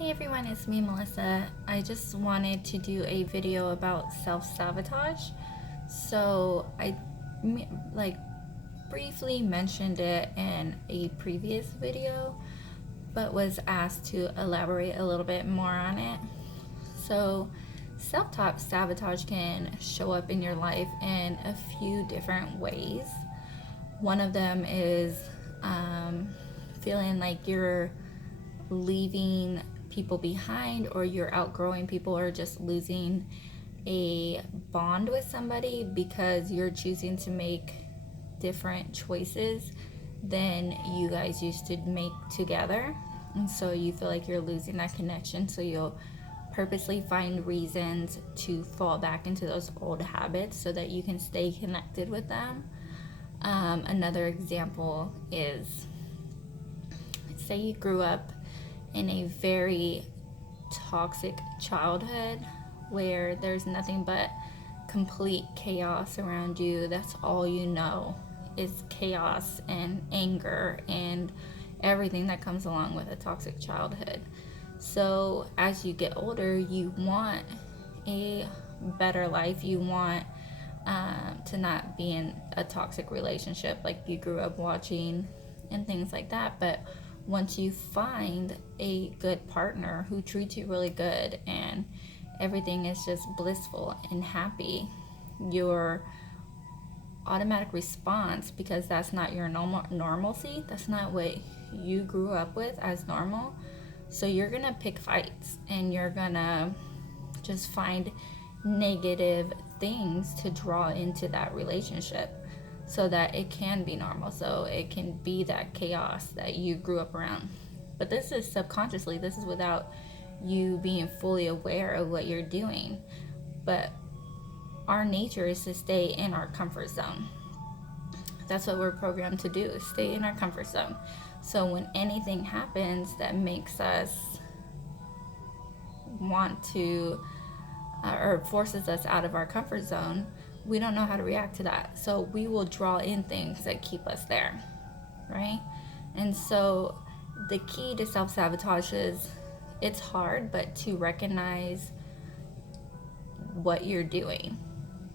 Hey everyone, it's me, Melissa. I just wanted to do a video about self-sabotage. So I briefly mentioned it in a previous video, but was asked to elaborate a little bit more on it. So self-sabotage can show up in your life in a few different ways. One of them is feeling like you're leaving people behind, or you're outgrowing people, or just losing a bond with somebody because you're choosing to make different choices than you guys used to make together. And so you feel like you're losing that connection. So you'll purposely find reasons to fall back into those old habits so that you can stay connected with them. Another example is, say you grew up in a very toxic childhood where there's nothing but complete chaos around you. That's all you know is chaos and anger and everything that comes along with a toxic childhood. So as you get older, you want a better life. You want to not be in a toxic relationship like you grew up watching and things like that. But once you find a good partner who treats you really good and everything is just blissful and happy, your automatic response, because that's not your normalcy, that's not what you grew up with as normal, so you're gonna pick fights and you're gonna just find negative things to draw into that relationship so that it can be normal, so it can be that chaos that you grew up around. But this is subconsciously, this is without you being fully aware of what you're doing. But our nature is to stay in our comfort zone. That's what we're programmed to do, is stay in our comfort zone. So when anything happens that makes us want to or forces us out of our comfort zone, we don't know how to react to that. So we will draw in things that keep us there, right? And so the key to self-sabotage is, it's hard, but to recognize what you're doing,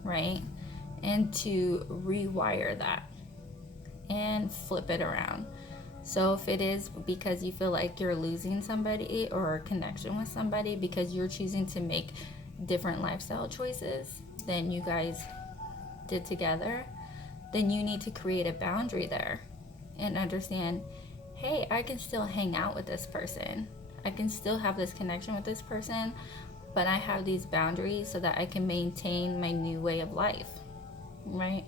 right? And to rewire that and flip it around. So if it is because you feel like you're losing somebody or a connection with somebody because you're choosing to make different lifestyle choices than you guys did together, then you need to create a boundary there and understand, hey, I can still hang out with this person. I can still have this connection with this person, but I have these boundaries so that I can maintain my new way of life, right?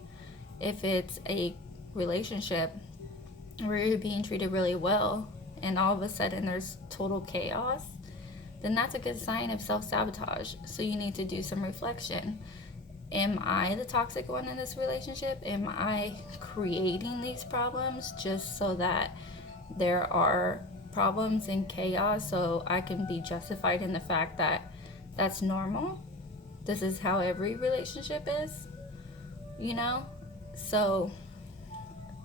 If it's a relationship where you're being treated really well and all of a sudden there's total chaos, then that's a good sign of self-sabotage. So you need to do some reflection. Am I the toxic one in this relationship? Am I creating these problems just so that there are problems and chaos so I can be justified in the fact that that's normal? This is how every relationship is, you know? So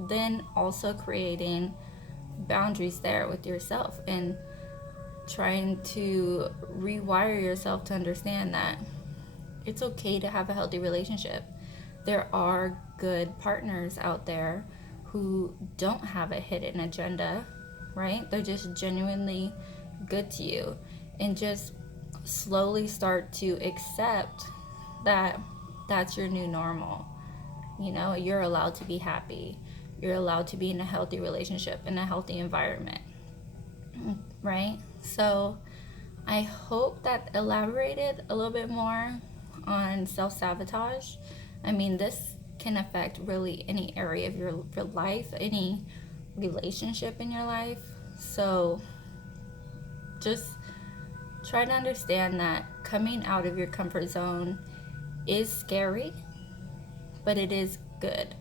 then also creating boundaries there with yourself and trying to rewire yourself to understand that it's okay to have a healthy relationship. There are good partners out there who don't have a hidden agenda, right? They're just genuinely good to you, and just slowly start to accept that that's your new normal. You know, you're allowed to be happy. You're allowed to be in a healthy relationship, in a healthy environment, right? So I hope that elaborated a little bit more on self-sabotage. I mean, this can affect really any area of your life, any relationship in your life. So just try to understand that coming out of your comfort zone is scary, but it is good.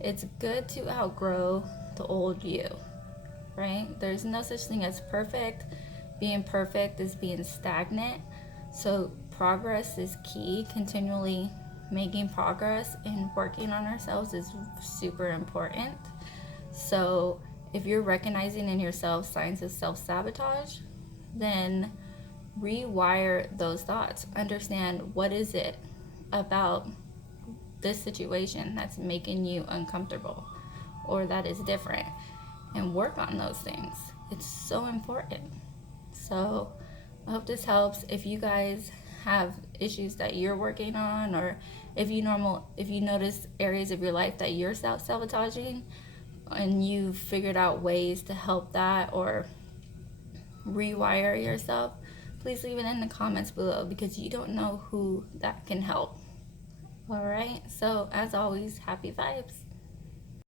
It's good to outgrow the old you, right? There's no such thing as perfect. Being perfect is being stagnant. So progress is key. Continually making progress and working on ourselves is super important. So if you're recognizing in yourself signs of self-sabotage, then rewire those thoughts. Understand, what is it about this situation that's making you uncomfortable or that is different, and work on those things. It's so important. So I hope this helps. If you guys have issues that you're working on, or if you notice areas of your life that you're self-sabotaging and you've figured out ways to help that or rewire yourself, please leave it in the comments below, because you don't know who that can help. All right, so as always, happy vibes.